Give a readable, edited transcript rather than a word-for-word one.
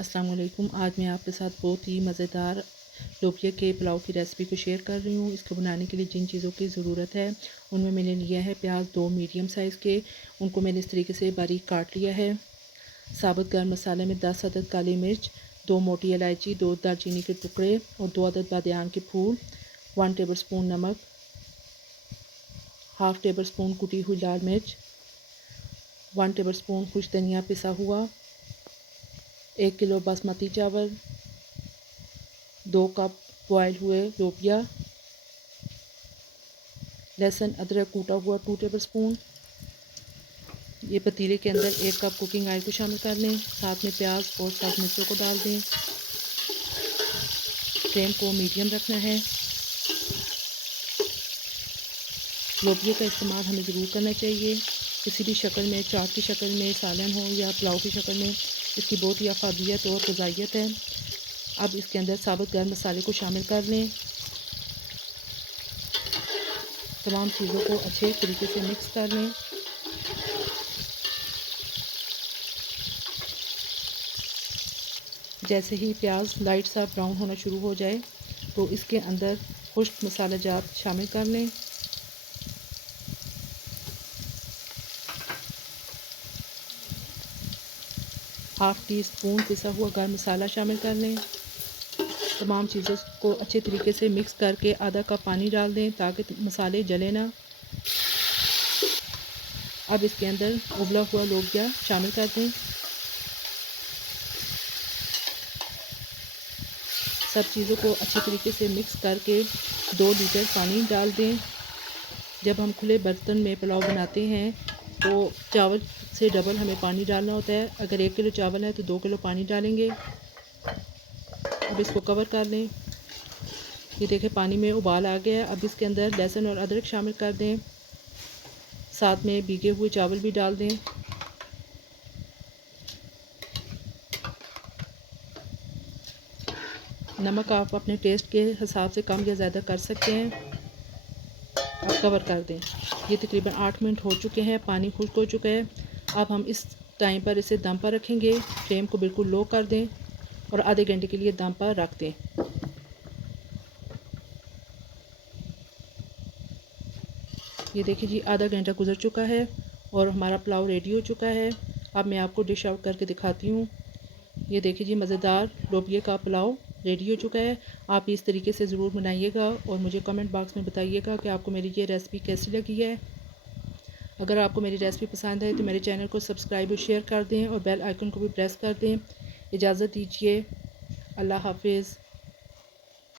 अस्सलाम वालेकुम। आज मैं आपके साथ बहुत ही मज़ेदार लोबिया के पुलाव की रेसिपी को शेयर कर रही हूँ। इसको बनाने के लिए जिन चीज़ों की ज़रूरत है उनमें मैंने लिया है प्याज 2 मीडियम साइज़ के, उनको मैंने इस तरीके से बारीक काट लिया है। साबुत गर्म मसाले में 10 अदद काली मिर्च, 2 मोटी इलायची, 2 दालचीनी के टुकड़े और 2 अदद बादियान के फूल, 1 टेबल स्पून नमक, हाफ़ टेबल स्पून कुटी हुई लाल मिर्च, 1 टेबल स्पून खुश धनिया पिसा हुआ, 1 किलो बासमती चावल, 2 कप बॉयल हुए लोबिया, लहसुन अदरक कूटा हुआ 2 टेबल स्पून। ये पतीले के अंदर 1 कप कुकिंग ऑयल को शामिल कर लें, साथ में प्याज और साथ मिर्चों को डाल दें। फ्लेम को मीडियम रखना है। लोबिया का इस्तेमाल हमें ज़रूर करना चाहिए, किसी भी शक्ल में, चाट की शक्ल में, सालन हो या पुलाव की शक्ल में, इसकी बहुत ही अफादियत और ग़िज़ाइयत है। अब इसके अंदर साबुत गर्म मसाले को शामिल कर लें। तमाम चीज़ों को अच्छे तरीके से मिक्स कर लें। जैसे ही प्याज लाइट सा ब्राउन होना शुरू हो जाए तो इसके अंदर खुश्क मसाला जात शामिल कर लें। हाफ़ टी स्पून पिसा हुआ गर्म मसाला शामिल कर लें। तमाम चीज़ों को अच्छे तरीके से मिक्स करके आधा कप पानी डाल दें ताकि मसाले जले ना। अब इसके अंदर उबला हुआ लोबिया शामिल कर दें। सब चीज़ों को अच्छे तरीके से मिक्स करके 2 लीटर पानी डाल दें। जब हम खुले बर्तन में पुलाव बनाते हैं तो चावल से डबल हमें पानी डालना होता है। अगर 1 किलो चावल है तो 2 किलो पानी डालेंगे। अब इसको कवर कर लें। ये देखें पानी में उबाल आ गया। अब इसके अंदर लहसुन और अदरक शामिल कर दें, साथ में भीगे हुए चावल भी डाल दें। नमक आप अपने टेस्ट के हिसाब से कम या ज़्यादा कर सकते हैं। अब कवर कर दें। ये तकरीबन 8 मिनट हो चुके हैं, पानी खुश्क हो चुका है। अब हम इस टाइम पर इसे दम पर रखेंगे। फ्लेम को बिल्कुल लो कर दें और आधे घंटे के लिए दम पर रख दें। ये देखिए जी, आधा घंटा गुजर चुका है और हमारा पुलाव रेडी हो चुका है। अब मैं आपको डिश आउट करके दिखाती हूँ। ये देखिए जी, मज़ेदार लोबिया का पुलाव रेडी हो चुका है। आप इस तरीके से ज़रूर बनाइएगा और मुझे कमेंट बॉक्स में बताइएगा कि आपको मेरी ये रेसिपी कैसी लगी है। अगर आपको मेरी रेसिपी पसंद है तो मेरे चैनल को सब्सक्राइब और शेयर कर दें और बेल आइकन को भी प्रेस कर दें। इजाज़त दीजिए। अल्लाह हाफिज़।